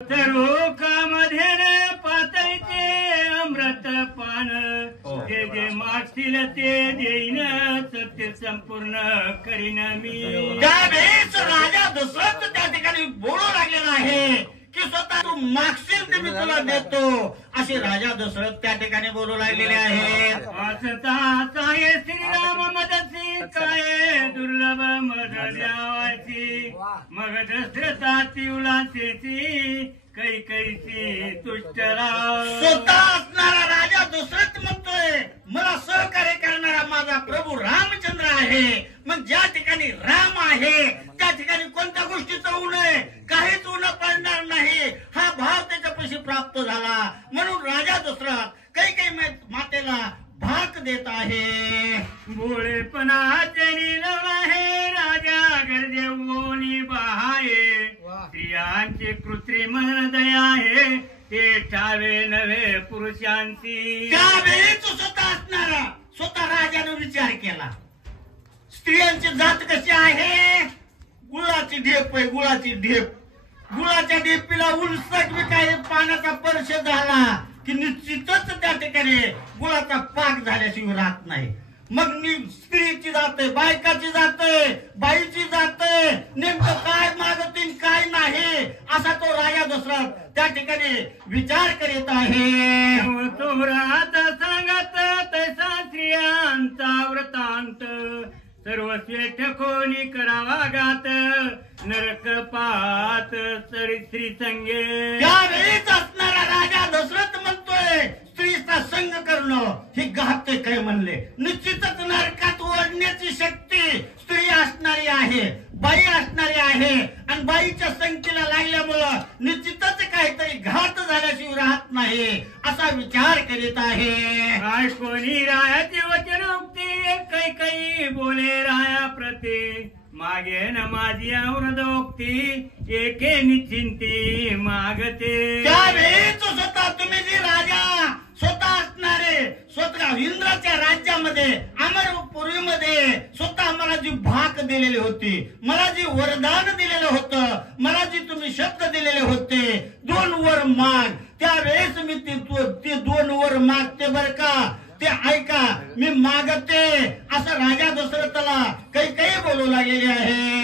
रोकामध्येन पातळीचे अमृत पान जे जे मागतील ते देईन सत्य संपूर्ण करीन मी। त्यावेळेस राजा दशरथ त्या ठिकाणी बोलू लागलेला आहे की स्वतः तू मागशील ते मी तुला देतो असे राजा दशरथ त्या ठिकाणी बोलू लागलेले आहेत। असता श्रीराम मदसी काय दुर्लभ मद द्यावायची मग दशरथा तिवलाची कैकैची तुष्टरा। स्वतः असणारा राजा दशरथ म्हणतोय मला सहकार्य करणारा माझा प्रभू रामचंद्र आहे। मग ज्या ठिकाणी राम आहे त्या ठिकाणी कोणत्या गोष्टीचं ऊण आहे, काहीच ऊन पडणार नाही हा भाव त्याच्यापाशी प्राप्त झाला। म्हणून राजा दशरथ काही मातेला भाग देत आहे। भोळेपणा त्यांनी लावला आहे राजा गरजेवोनी बहाये स्त्रियांचे कृत्रिम हृदय आहे ते ठावे नव्हे पुरुषांची। त्यावेळीच स्वतः असणारा स्वतः राजाने विचार केला स्त्रियांची जात कशी आहे, गुळाची ढेप आहे, गुळाची ढेप। गुळाच्या ढेपीला उलसट बी काही पाण्याचा स्पर्श झाला की निश्चितच त्या ठिकाणी गुळाचा पाक झाल्याशिवाय राहत नाही। मग स्त्रीची जाते, बायकाची जाते, बाईची जाते, नेमकं काय मागतील काय नाही असा तो राजा दशरथ त्या ठिकाणी विचार करीत आहे। तो सांगत तैसा स्त्रियांचा वृत्तांत सर्व श्रेष्ठ कोणी करावा गात नरक पात स्त्री संगे। त्यावेळीच असणारा राजा दशरथ म्हणतोय स्त्रीचा संग करणं हे घात काय म्हणले। निश्चितच नरकात ओढण्याची शक्ती स्त्री असणारी आहे, बाई असणारी आहे आणि बाईच्या संगतीला लागल्यामुळं निश्चितच काहीतरी घात झाल्याशिवाय राहत नाही असा विचार करीत आहे। काय कोणी रायाचे वचन उक्ती काही बोले राया प्रती मागे न माझी आवृदोक्ती एके निश्चिंती मागते। त्यावेळीच स्वतः तुम्ही जी राजा स्वतः असणारे स्वतः इंद्राच्या राज्यामध्ये अमरपुरीमध्ये स्वतः मला जी भाक दिलेली होती, मला जी वरदान दिलेलं होतं, मला जी तुम्ही शब्द दिलेले होते 2 वर माग, त्यावेळेस मी ते 2 वर मागते बर का, ते ऐका मी मागते असं राजा दशरथाला काही बोलू लागलेले आहे।